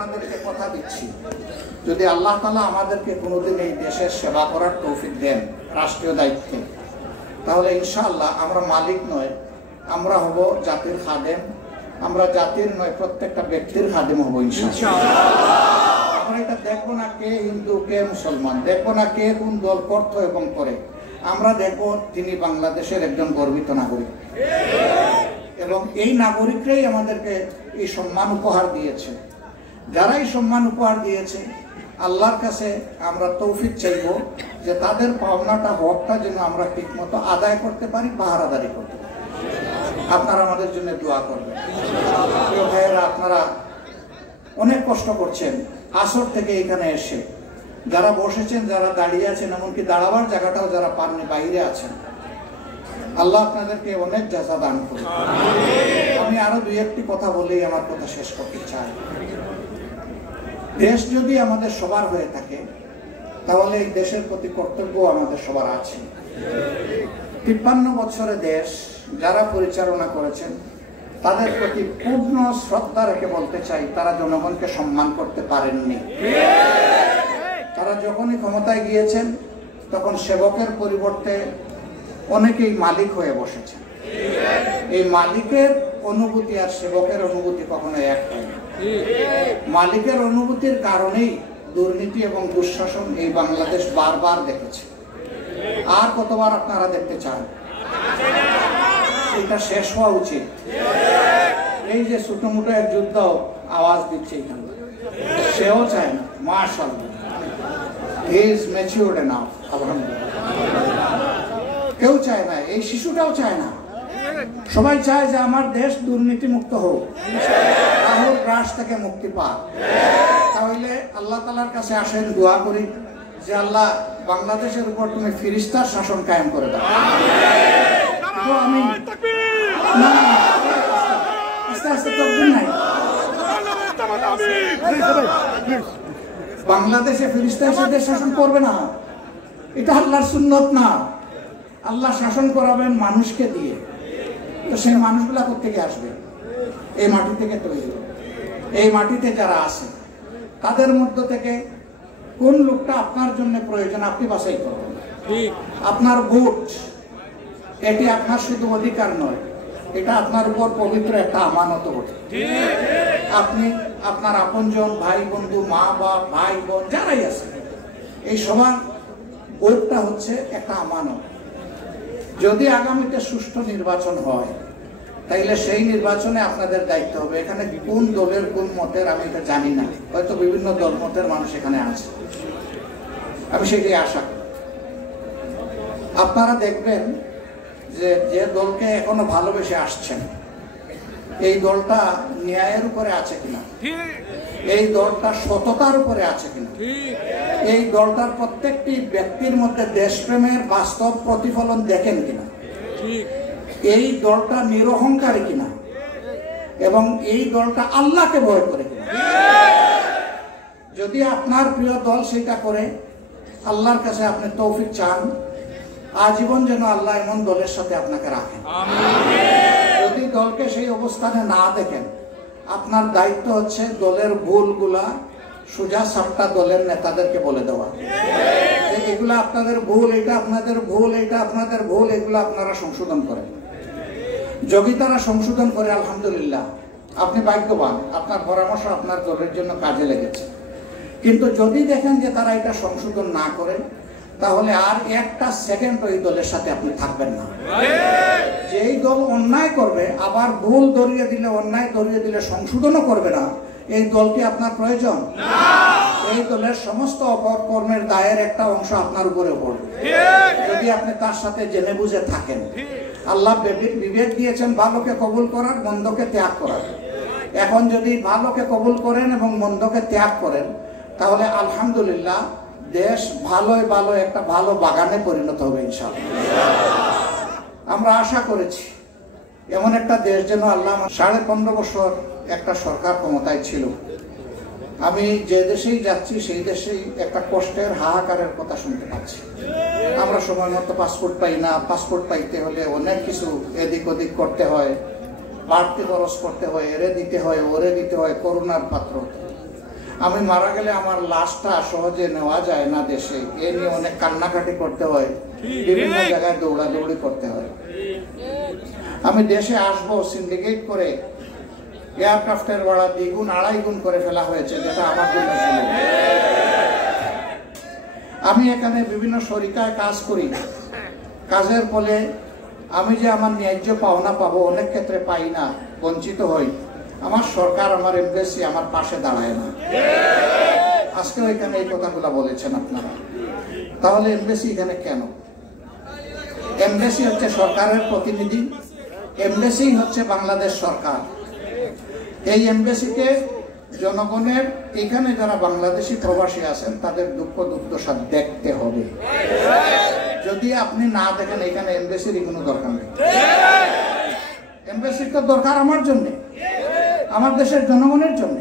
আপনাদেরকে কথা দিচ্ছি, যদি আল্লাহ তাআলা আমাদেরকে কোনোদিন এই দেশের সেবা করার তৌফিক দেন রাষ্ট্রীয় দায়িত্বে, তাহলে ইনশাআল্লাহ আমরা মালিক নয়, আমরা হব জাতির খাদেম। আমরা জাতির নয়, প্রত্যেকটা ব্যক্তির খাদেম হব ইনশাআল্লাহ। আমরা এটা দেখবো না কে হিন্দু কে মুসলমান, দেখবো না কে কোন দল করত এবং করে, আমরা দেখবো তিনি বাংলাদেশের একজন গর্বিত নাগরিক, এবং এই নাগরিকরাই আমাদেরকে এই সম্মান উপহার দিয়েছে। যারা এই সম্মান উপহার দিয়েছে, আল্লাহর কাছে আমরা তৌফিক চাইব যে তাদের পাওনাটা হকটা যেন আমরা ঠিকমতো আদায় করতে পারি, পাহারাদারি করতে পারি। আপনারা আমাদের জন্য দোয়া করবেন। প্রিয় ভাইয়েরা, আপনারা অনেক কষ্ট করছেন আসর থেকে এখানে এসে, যারা বসেছেন, যারা দাঁড়িয়ে আছেন, এমনকি দাঁড়াবার জায়গাটাও যারা পাননি, বাইরে আছেন, আল্লাহ আপনাদেরকে অনেক জাযা দান করুন। আমি আরো দুই একটি কথা বলেই আমার কথা শেষ করতে চাই। দেশ যদি আমাদের সবার হয়ে থাকে, তাহলে এই দেশের প্রতি কর্তব্য আমাদের সবার আছে। 53 বছরে দেশ যারা পরিচালনা করেছেন, তাদের প্রতি পূর্ণ শ্রদ্ধা রেখে বলতে চাই, তারা জনগণকে সম্মান করতে পারেননি। তারা যখনই ক্ষমতায় গিয়েছেন, তখন সেবকের পরিবর্তে অনেকেই মালিক হয়ে বসেছেন। এই মালিকের অনুভূতি আর সেবকের অনুভূতি কখনো এক হয় না। মালিকের অনুভূতির কারণেই দুর্নীতি এবং দুঃশাসন এই বাংলাদেশ বারবার দেখেছে। আর কতবার আপনারা দেখতে চান? এটা শেষ হওয়া উচিত। এই যে ছোট মোটো এক যুদ্ধ আওয়াজ দিচ্ছে এখানে, সেও চায় না। মাশাআল্লাহ, হি ইজ ম্যাচিউরড এনাফ, আলহামদুলিল্লাহ। কেউ চায় না, এই শিশুটাও চায় না। সবাই চায় যে আমার দেশ দুর্নীতি মুক্ত হোক, রাহুল রাজ থেকে মুক্তি পাক। তাহলে আল্লাহ তাআলার কাছে আসেন, দোয়া করি যে আল্লাহ বাংলাদেশের উপর তুমি ফিরিস্তার শাসন কায়েম করে দাও। আমি আস্তে আস্তে তকবীর নাই, বাংলাদেশে ফিরিস্তা এসে দেশ শাসন করবে না, এটা আল্লাহর সুন্নত না। আল্লাহ শাসন করাবেন মানুষকে দিয়ে। তো সেই মানুষগুলা কোথেকে আসবে? এই মাটি থেকে তৈরি। এই মাটিতে যারা আছে, তাদের মধ্য থেকে কোন লোকটা আপনার জন্য প্রয়োজন আপনি বাছাই করবেন। আপনার ভোট, এটি আপনার শুধু অধিকার নয়, এটা আপনার উপর পবিত্র একটা আমানত বটে। আপনি আপনার আপনজন, ভাই বন্ধু, মা বাপ, ভাই বোন যারাই আছে, এই সবার ভোটটা হচ্ছে একটা আমানত। যদি আগামীতে সুষ্ঠু নির্বাচন হয়, তাইলে সেই নির্বাচনে আপনাদের দায়িত্ব হবে। এখানে কোন দলের কোন মতের আমি এটা জানি না, হয়তো বিভিন্ন দল মতের মানুষ এখানে আছে, আমি সেটাই আশা করি। আপনারা দেখবেন যে যে দলকে এখনো ভালোবেসে আসছেন, এই দলটা ন্যায়ের উপরে আছে কিনা, এই দলটা সততার উপরে আছে কিনা, এই দলটার প্রত্যেকটি ব্যক্তির মধ্যে দেশপ্রেমের বাস্তব প্রতিফলন দেখেন কিনা, এই দলটা নিরহংকারী কিনা, এবং এই দলটা আল্লাহকে ভয় করে কিনা। যদি আপনার প্রিয় দল সেটা করে, আল্লাহর কাছে আপনি তৌফিক চান, আজীবন যেন আল্লাহ এমন দলের সাথে আপনাকে রাখেন। যদি দলকে সেই অবস্থানে না দেখেন, আপনার দায়িত্ব হচ্ছে দলের ভুলগুলা সোজা সাপটা দলের নেতাদেরকে বলে দেওয়া, যে এগুলা আপনাদের ভুল, এটা আপনাদের ভুল, এটা আপনাদের ভুল, এগুলো আপনারা সংশোধন করেন। যদি তারা সংশোধন করে, আলহামদুলিল্লাহ, আপনি ভাগ্যবান, আপনার পরামর্শ আপনার দলের জন্য কাজে লেগেছে। কিন্তু যদি দেখেন যে তারা এটা সংশোধন না করে, তাহলে আর একটা সেকেন্ড ওই দলের সাথে আপনি থাকবেন না। যেই দল অন্যায় করবে, আবার ভুল ধরিয়ে দিলে, অন্যায় ধরিয়ে দিলে সংশোধনও করবে না, এই দলকে আপনার প্রয়োজন। এই দলের সমস্ত অপকর্মের দায়ের একটা অংশ আপনার উপরে পড়বে যদি আপনি তার সাথে জেনে বুঝে থাকেন। আল্লাহ বিবেক দিয়েছেন ভালোকে কবুল করার, মন্দকে ত্যাগ করার। এখন যদি ভালোকে কবুল করেন এবং মন্দকে ত্যাগ করেন, তাহলে আলহামদুলিল্লাহ দেশ ভালোই ভালো একটা ভালো বাগানে পরিণত হবে ইনশাআল্লাহ। আমরা আশা করেছি এমন একটা দেশ যেন আল্লাহ 15.5 বছর একটা সরকার ক্ষমতায় ছিল। আমি যে দেশেই যাচ্ছি সেই দেশেই একটা কষ্টের হাহাকারের কথা শুনতে পাচ্ছি। আমরা সময় মতো পাসপোর্ট পাই না, পাসপোর্ট পাইতে হলে অনেক কিছু এদিক ওদিক করতে হয়, বাড়তি খরচ করতে হয়, এরে দিতে হয়, ওরে দিতে হয়, করোনার পাত্র। আমি মারা গেলে আমার লাশটা সহজে নেওয়া যায় না দেশে, এ নিয়ে অনেক কান্নাকাটি করতে হয়, বিভিন্ন জায়গায় দৌড়াদৌড়ি করতে হয়। আমি দেশে আসবো সিন্ডিকেট করে এয়ারক্রাফটের ভাড়া 2 গুণ 2.5 গুণ করে ফেলা হয়েছে, যেটা আমার জন্য ছিল। আমি এখানে বিভিন্ন শরিকায় কাজ করি, কাজের ফলে আমি যে আমার ন্যায্য পাওনা পাবো অনেক ক্ষেত্রে পাই না, বঞ্চিত হই। আমার সরকার, আমার এমবেসি আমার পাশে দাঁড়ায় না। আজকেও এখানে এই কথাগুলো বলেছেন আপনারা। তাহলে এমবেসি এখানে কেন? এমবেসি হচ্ছে সরকারের প্রতিনিধি, এমবেসি হচ্ছে বাংলাদেশ সরকার। এই এমবেসিকে জনগণের, এখানে যারা বাংলাদেশি প্রবাসী আছেন তাদের দুঃখ দুর্দশা দেখতে হবে। যদি আপনি না দেখেন, এখানে এমবেসির কোনো দরকার নেই। এমবেসির তো দরকার আমার জন্য, আমার দেশের জনগণের জন্য,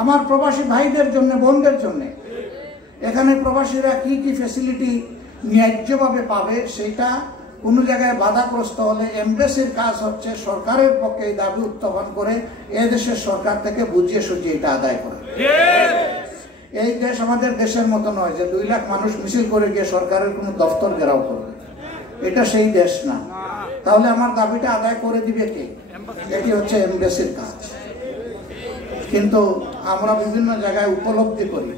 আমার প্রবাসী ভাইদের জন্য, বোনদের জন্য। এখানে প্রবাসীরা কি কি ফ্যাসিলিটি ন্যায্যভাবে পাবে, সেটা কোনো জায়গায় বাধাগ্রস্ত হলে এমবেসির কাজ হচ্ছে সরকারের পক্ষে এই দাবি উত্থাপন করে এই দেশের সরকার থেকে বুঝিয়ে সুঝিয়ে এটা আদায় করে। এই দেশ আমাদের দেশের মতো নয় যে 2 লাখ মানুষ মিছিল করে গিয়ে সরকারের কোনো দপ্তর ঘেরাও করবে, এটা সেই দেশ না। তাহলে আমার দাবিটা আদায় করে দিবে কে? এটি হচ্ছে এমবেসির কাজ। কিন্তু আমরা বিভিন্ন জায়গায় উপলব্ধি করি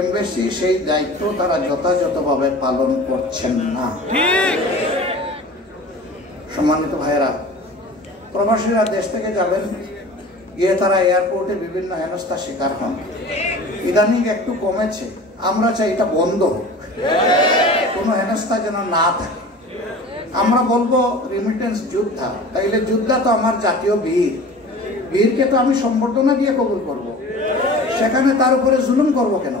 এমবেসি সেই দায়িত্ব তারা যথাযথভাবে পালন করছেন না। সম্মানিত ভাইয়েরা, প্রবাসীরা দেশ থেকে যাবেন, গিয়ে তারা এয়ারপোর্টে বিভিন্ন হেনস্থার শিকার হন। ইদানিং একটু কমেছে, আমরা চাই এটা বন্ধ হোক, কোনো হেনস্থা যেন না থাকে। আমরা বলবো রিমিটেন্স যোদ্ধা, তাইলে যোদ্ধা তো আমার জাতীয় বীর, বীরকে তো আমি সম্বর্ধনা দিয়ে কবুল করব, সেখানে তার উপরে জুলুম করব কেন?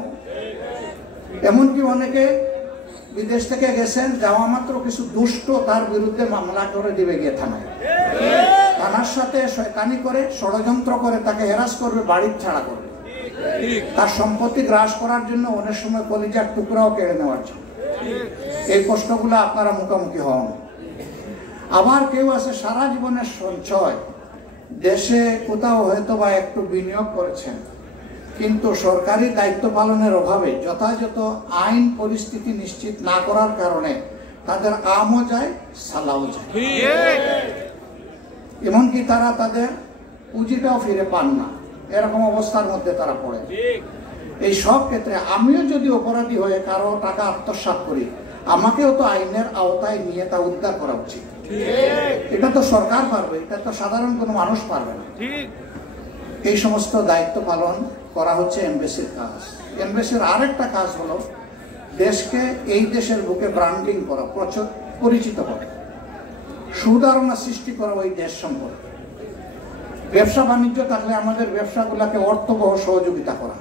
এমনকি অনেকে বিদেশ থেকে গেছেন, যাওয়া মাত্র কিছু দুষ্ট তার বিরুদ্ধে মামলা করে দিবে গিয়ে থানায়, থানার সাথে শয়তানি করে ষড়যন্ত্র করে তাকে হেরাস করবে, বাড়ির ছাড়া করবে, তার সম্পত্তি গ্রাস করার জন্য, অনেক সময় কলিজার টুকরাও কেড়ে নেওয়ার জন্য। এই কষ্টগুলো আপনারা মুখোমুখি হন। আবার কেউ আছে সারা জীবনের সঞ্চয় দেশে কোথাও হয়তো বা একটু বিনিয়োগ করেছেন, কিন্তু সরকারি দায়িত্ব পালনের অভাবে যথাযথ আইন পরিস্থিতি নিশ্চিত না করার কারণে তাদের আমও যায়, সালাও যায়, এমনকি তারা তাদের পুঁজিটাও ফিরে পান না। এরকম অবস্থার মধ্যে তারা পড়ে। এই সব ক্ষেত্রে আমিও যদি অপরাধী হয়ে কারো টাকা আত্মসাৎ করি, আমাকেও তো আইনের আওতায় নিয়ে তা উদ্ধার করা উচিত। এটা তো সরকার পারবে, এটা তো সাধারণ কোনো মানুষ পারবে না। এই সমস্ত দায়িত্ব পালন করা হচ্ছে এমবেসির কাজ। এমবেসির আরেকটা কাজ হলো দেশকে, এই দেশের বুকে ব্র্যান্ডিং করা, পরিচিত করা, সুধারণা সৃষ্টি করা ওই দেশ সম্পর্কে। ব্যবসা বাণিজ্য থাকলে আমাদের ব্যবসাগুলোকে অর্থবহ সহযোগিতা করা,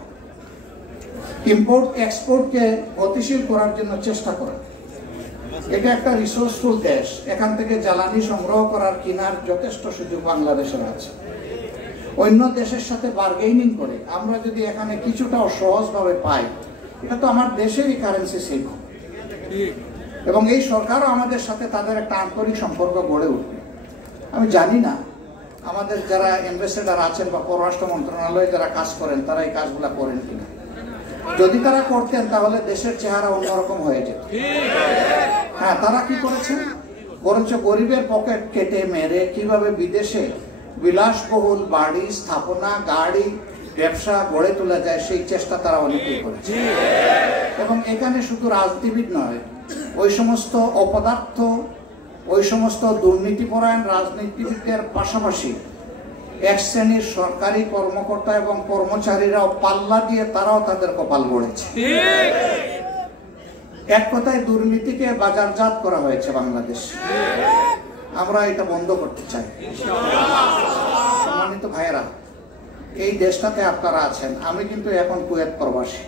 ইম্পোর্ট এক্সপোর্টকে গতিশীল করার জন্য চেষ্টা করা। এটা একটা রিসোর্সফুল দেশ, এখান থেকে জ্বালানি সংগ্রহ করার কেনার যথেষ্ট সুযোগ বাংলাদেশের আছে। অন্য দেশের সাথে বার্গেনিং করে আমরা যদি এখানে কিছুটা সহজভাবে পাই, এটা তো আমার দেশেরই কারেন্সি সেভ হবে, এবং এই সরকারও আমাদের সাথে তাদের একটা আন্তরিক সম্পর্ক গড়ে উঠবে। আমি জানি না আমাদের যারা অ্যাম্বাসেডার আছেন বা পররাষ্ট্র মন্ত্রণালয়ে যারা কাজ করেন তারা এই কাজগুলা করেন কিনা। যদি তারা করতেন তাহলে দেশের চেহারা অন্যরকম হয়ে যেত। হ্যাঁ, তারা কি করেছেন? বরঞ্চ গরিবের পকেট কেটে মেরে কিভাবে বিদেশে বিলাসবহুল বাড়ি, স্থাপনা, গাড়ি, ব্যবসা গড়ে তোলা যায় সেই চেষ্টা তারা অনেকেই করেছে। এবং এখানে শুধু রাজনীতিবিদ নয়, ওই সমস্ত অপদার্থ, ওই সমস্ত দুর্নীতিপরায়ণ রাজনীতিবিদদের পাশাপাশি এক শ্রেণীর সরকারি কর্মকর্তা এবং কর্মচারীরাও পাল্লা দিয়ে তারাও তাদের কপাল গড়েছে। এক কথায় দুর্নীতিকে বাজারজাত করা হয়েছে বাংলাদেশ। আমরা এটা বন্ধ করতে চাই। সম্মানিত ভাইয়েরা, এই দেশটাতে আপনারা আছেন, আমি কিন্তু এখন কুয়েত প্রবাসী।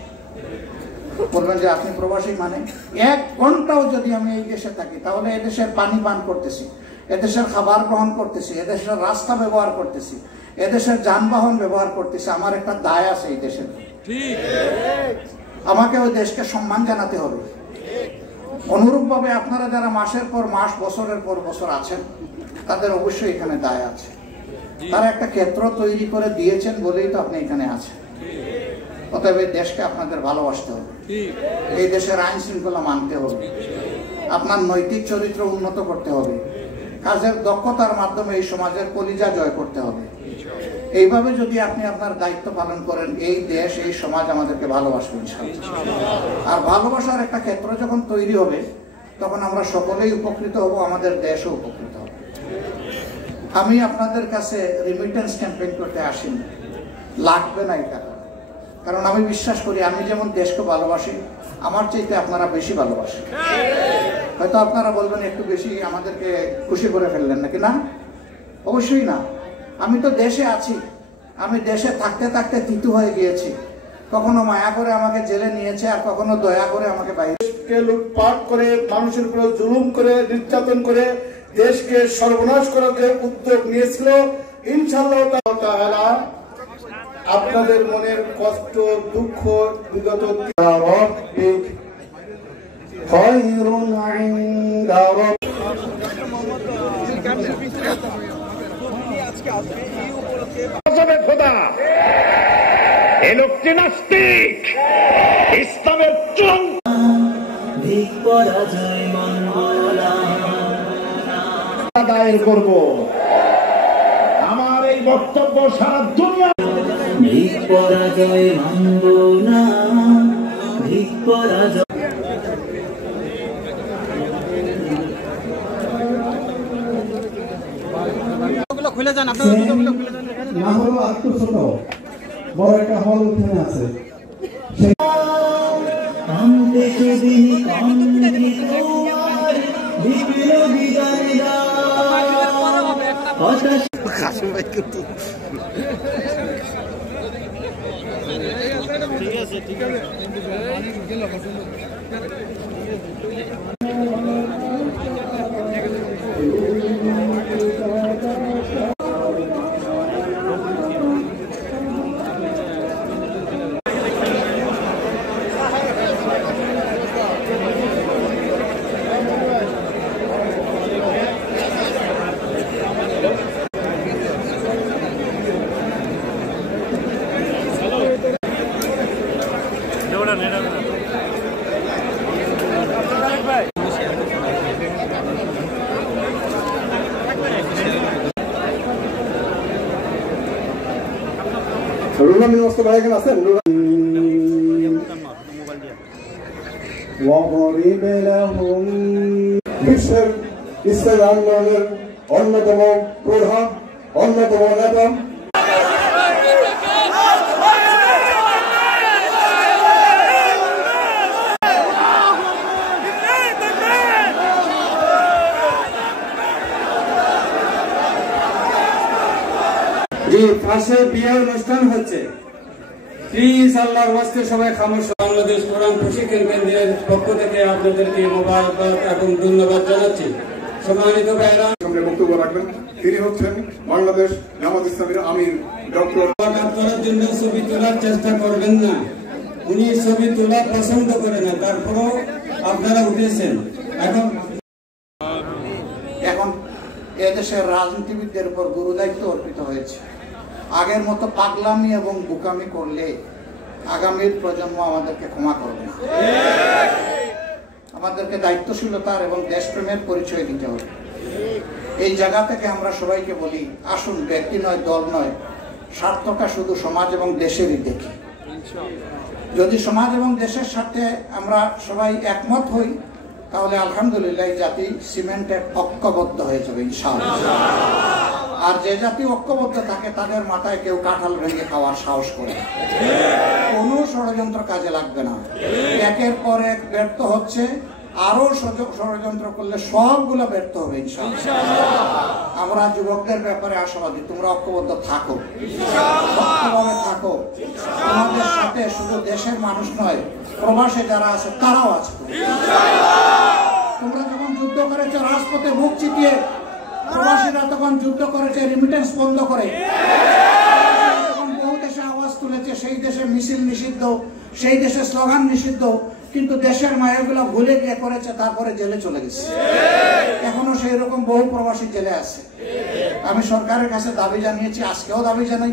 বলবেন যে আপনি প্রবাসী মানে? 1 ঘন্টাও যদি আমি এই দেশে থাকি তাহলে এদেশের পানি পান করতেছি, এদেশের খাবার গ্রহণ করতেছি, এদেশের রাস্তা ব্যবহার করতেছি, এদেশের যানবাহন ব্যবহার করতেছি। আমার একটা দায় আছে এই দেশের, আমাকে ওই দেশকে সম্মান জানাতে হবে। অনুরূপভাবে আপনারা যারা মাসের পর মাস, বছরের পর বছর আছেন, তাদের অবশ্যই এখানে দায় আছে। তারা একটা ক্ষেত্র তৈরি করে দিয়েছেন বলেই তো আপনি এখানে আছেন। অতএব এই দেশকে আপনাদের ভালোবাসতে হবে, এই দেশের আইন শৃঙ্খলা মানতে হবে, আপনার নৈতিক চরিত্র উন্নত করতে হবে, কাজের দক্ষতার মাধ্যমে এই সমাজের কলিজা জয় করতে হবে। এইভাবে যদি আপনি আপনার দায়িত্ব পালন করেন, এই দেশ এই সমাজ আমাদেরকে ভালোবাসবে ইনশাআল্লাহ। আর ভালোবাসার একটা ক্ষেত্র যখন তৈরি হবে তখন আমরা সকলেই উপকৃত হব, আমাদের দেশও উপকৃত হবে। আমি আপনাদের কাছে রিমিটেন্স ক্যাম্পেইন করতে আসিনি, লাগবে না এই টাকা। কারণ আমি বিশ্বাস করি আমি যেমন দেশকে ভালোবাসি, আমার চাইতে আপনারা বেশি ভালোবাসেন। হয়তো আপনারা বলবেন একটু বেশি আমাদেরকে খুশি করে ফেললেন নাকি? না, অবশ্যই না। আমি তো দেশে আছি, আমি দেশে থাকতে থাকতে তিতু হয়ে গিয়েছি। কখনো মায়া করে আমাকে জেলে নিয়েছে, আর কখনো দয়া করে আমাকে বাইরে লুটপাট করে, মানুষের উপরে জুলুম করে, নির্যাতন করে দেশকে সর্বনাশ করার যে উদ্যোগ নিয়েছিল, ইনশাআল্লাহ তাআলা আপনাদের মনের কষ্ট দুঃখ বিগত খোদা এ লোকটি নাস্তিক, ইসলামের চূড়ান্ত দায়ের করব। আমার এই বক্তব্য সারা দুনিয়া ভিক পরাজয় মানব না, ভিক পরাজয়। খুলে যান, আপনারা খুলে যান। না হলো একটু ছোট, বড় একটা হল ওখানে আছে। ঠিক আছে, ঠিক আছে। বিশ্বের ইসলামী আন্দোলনের অন্যতম প্রধান, অন্যতম নেতা পাশে বিয়ের অনুষ্ঠান হচ্ছে, প্লিজ আল্লাহর ওয়াস্তে সবাই খামোশ। বাংলাদেশ কোরআন প্রশিক্ষণ কেন্দ্রের পক্ষ থেকে আপনাদেরকে মোবারকবাদ এবং ধন্যবাদ জানাচ্ছি। সম্মানিত ভাইরা, সামনে বক্তব্য রাখবেন তিনি হচ্ছেন বাংলাদেশ জামাত ইসলামীর আমির ডক্টর। করার জন্য ছবি তোলার চেষ্টা করবেন না, উনি ছবি তোলা পছন্দ করে না, তারপরও আপনারা উঠেছেন। এখন এদেশের রাজনীতিবিদদের উপর গুরু দায়িত্ব অর্পিত হয়েছে। আগের মতো পাগলামি এবং বোকামি করলে আগামীর প্রজন্ম আমাদেরকে ক্ষমা করবে না। আমাদেরকে দায়িত্বশীলতার এবং দেশপ্রেমের পরিচয় দিতে হবে। এই জায়গা থেকে আমরা সবাইকে বলি, আসুন ব্যক্তি নয়, দল নয়, স্বার্থটা শুধু সমাজ এবং দেশেরই দেখি। যদি সমাজ এবং দেশের স্বার্থে আমরা সবাই একমত হই, তাহলে আলহামদুলিল্লাহ জাতি সিমেন্টের ঐক্যবদ্ধ হয়ে যাবে ইনশাআল্লাহ। আর যে জাতি ঐক্যবদ্ধ থাকে তাদের মাথায় কেউ কাঁঠাল ভেঙে খাওয়ার সাহস করে, কোনো ষড়যন্ত্র কাজে লাগবে না। একের পর এক ব্যর্থ হচ্ছে, আরো ষড়যন্ত্র করলে সবগুলো ব্যর্থ হবে ইনশাআল্লাহ। আমরা যুবকদের ব্যাপারে আশাবাদী, তোমরা ঐক্যবদ্ধ থাকো, শক্তভাবে থাকো। তোমাদের সাথে শুধু দেশের মানুষ নয়, প্রবাসে যারা আছে তারাও আছে। তোমরা যখন যুদ্ধ করেছো রাজপথে বুক চিতিয়ে, প্রবাসীরা তখন যুদ্ধ করেছে রিমিটেন্স বন্ধ করে, তখন বহু দেশে আওয়াজ তুলেছে, সেই দেশে মিছিল নিষিদ্ধ, সেই দেশে স্লোগান নিষিদ্ধ, কিন্তু দেশের মায়াগুলো ভুলে গিয়ে করেছে, তারপরে জেলে চলে গেছে। এখনো সেই রকম বহু প্রবাসী জেলে আছে। আমি সরকারের কাছে দাবি জানিয়েছি, আজকেও দাবি জানাই,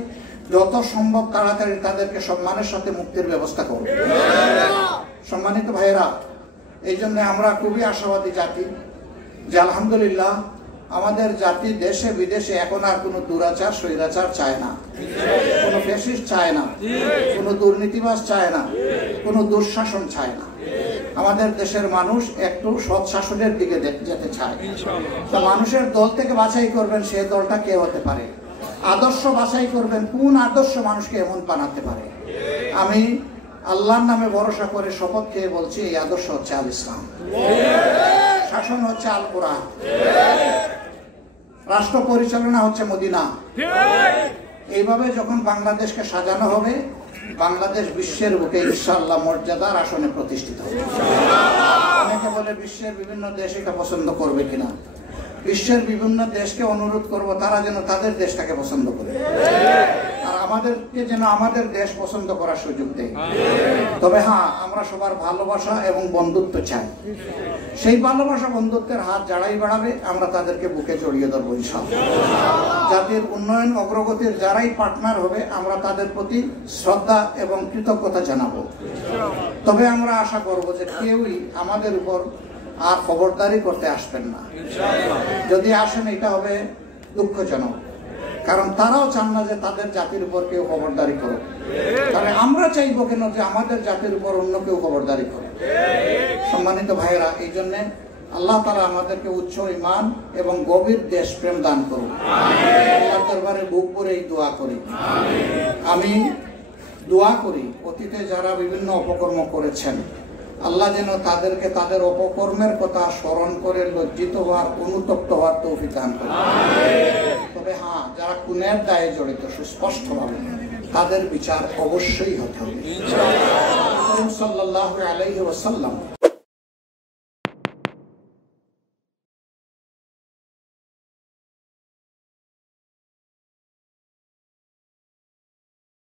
যত সম্ভব তাড়াতাড়ি তাদেরকে সম্মানের সাথে মুক্তির ব্যবস্থা করব। সম্মানিত ভাইয়েরা, এই জন্য আমরা খুবই আশাবাদী জাতি যে আলহামদুলিল্লাহ আমাদের জাতি দেশে বিদেশে এখন আর কোনো দুরাচার স্বৈরাচার চায় না, কোনো ফ্যাসিস্ট চায় না, কোনো দুর্নীতিবাজ চায় না, কোনো দুঃশাসন চায় না। আমাদের দেশের মানুষ একটু সৎ শাসনের দিকে যেতে চায়। তো মানুষের দল থেকে বাছাই করবেন সে দলটা কে হতে পারে, আদর্শ বাছাই করবেন কোন আদর্শ মানুষকে এমন বানাতে পারে। আমি আল্লাহর নামে ভরসা করে শপথ খেয়ে বলছি এই আদর্শ হচ্ছে আল ইসলাম, শাসন হচ্ছে আল কোরআন, রাষ্ট্র পরিচালনা হচ্ছে মদিনা। এইভাবে যখন বাংলাদেশকে সাজানো হবে, বাংলাদেশ বিশ্বের বুকে ইনশাআল্লাহ মর্যাদার আসনে প্রতিষ্ঠিত হবে। অনেকে বলে বিশ্বের বিভিন্ন দেশ এটা পছন্দ করবে কিনা। বিশ্বের বিভিন্ন দেশকে অনুরোধ করব তারা যেন তাদের দেশটাকে পছন্দ করে, আর আমাদেরকে যেন আমাদের দেশ পছন্দ করার সুযোগ দেয়। তবে হ্যাঁ, আমরা সবার ভালোবাসা এবং বন্ধুত্ব চাই। সেই ভালোবাসা বন্ধুত্বের হাত যারাই বাড়াবে আমরা তাদেরকে বুকে জড়িয়ে ধরবো ইনশাআল্লাহ। জাতির উন্নয়ন অগ্রগতির যারাই পার্টনার হবে আমরা তাদের প্রতি শ্রদ্ধা এবং কৃতজ্ঞতা জানাবো। তবে আমরা আশা করব যে কেউই আমাদের উপর আর খবরদারি করতে আসবেন না। যদি আসেন এটা হবে দুঃখজনক, কারণ তারাও চান না যে তাদের জাতির উপর কেউ খবরদারি করুক। তাহলে আমরা চাইবো কেন যে আমাদের জাতির উপর অন্য কেউ খবরদারি করে। সম্মানিত ভাইয়েরা, এই জন্যে আল্লাহ তাআলা আমাদেরকে উচ্চ ঈমান এবং গভীর দেশপ্রেম দান করুন। আল্লাহর দরবারে বুক ভরে এই দোয়া করি। আমি দোয়া করি অতীতে যারা বিভিন্ন অপকর্ম করেছেন আল্লাহ যেন তাদেরকে তাদের অপকর্মের কথা স্মরণ করে লজ্জিত হওয়ার, অনুতপ্ত হওয়ার তৌফিক দান করেন। তবে হ্যাঁ, যারা খুনের দায়ে জড়িত সুস্পষ্টভাবে তাদের বিচার অবশ্যই হতে হবে। সাল্লাল্লাহু আলাইহি ওয়াসাল্লাম